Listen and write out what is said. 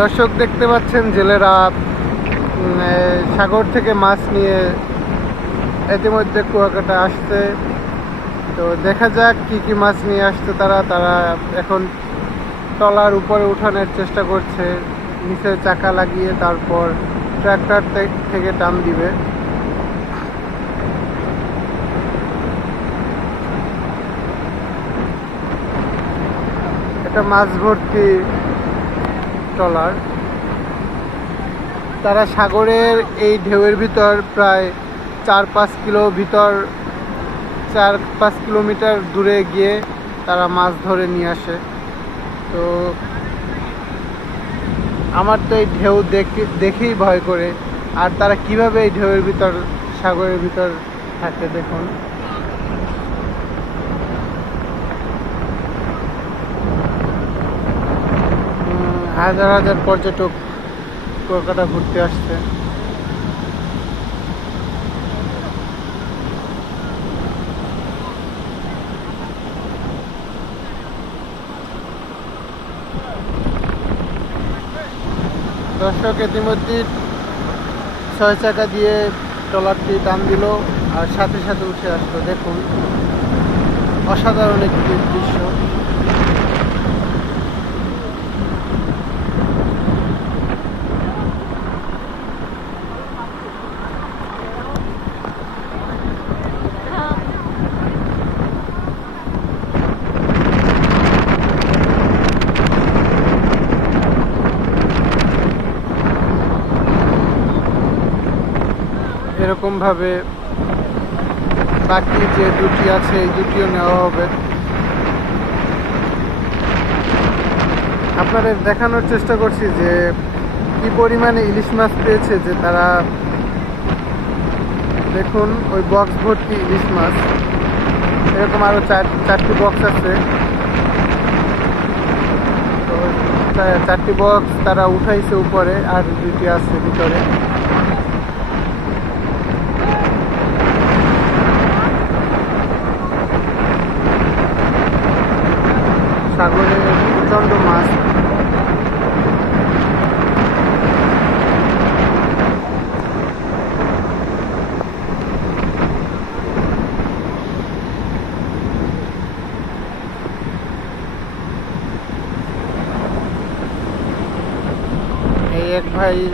দর্শক দেখতে পাচ্ছেন জেলেরা সাগর থেকে মাছ নিয়ে ইতিমধ্যে কুয়াকাটা আসছে। তো দেখা যাক কি কি মাছ নিয়ে আসছে তারা এখন ট্রলার উপরে উঠানোর চেষ্টা করছে, নিচে চাকা লাগিয়ে তারপর ট্রাক্টর থেকে টান দিবে। এটা মাছ ভর্তি ট্রলার। তারা সাগরের এই ঢেউয়ের ভিতর প্রায় 4-5 কিলোমিটার দূরে গিয়ে তারা মাছ ধরে নিয়ে আসে। তো আমার তো এই ঢেউ দেখেই ভয় করে। আর তারা কিভাবে এই ঢেউয়ের ভিতর, সাগরের ভিতর থাকে দেখুন। হাজার হাজার পর্যটক কুয়াকাটা ঘুরতে আসছে। দর্শক ইতিমধ্যে 6 চাকা দিয়ে ট্রলারটি টান দিল আর সাথে সাথে উঠে আসলো। দেখুন অসাধারণ একটি দৃশ্য। এরকমভাবে বাকি যে দুটি আছে এই দুটিও নেওয়া হবে। আপনাদের দেখানোর চেষ্টা করছি যে কি পরিমাণে ইলিশ মাছ পেয়েছে, যে তারা দেখুন ওই বক্স ভর্তি ইলিশ মাছ। এরকম আরও চারটি বক্স আছে। তো 4টি বক্স তারা উঠাইছে উপরে, আর দুটি আছে ভিতরে। সাগরে প্রচণ্ড মাছ। এই এক ভাই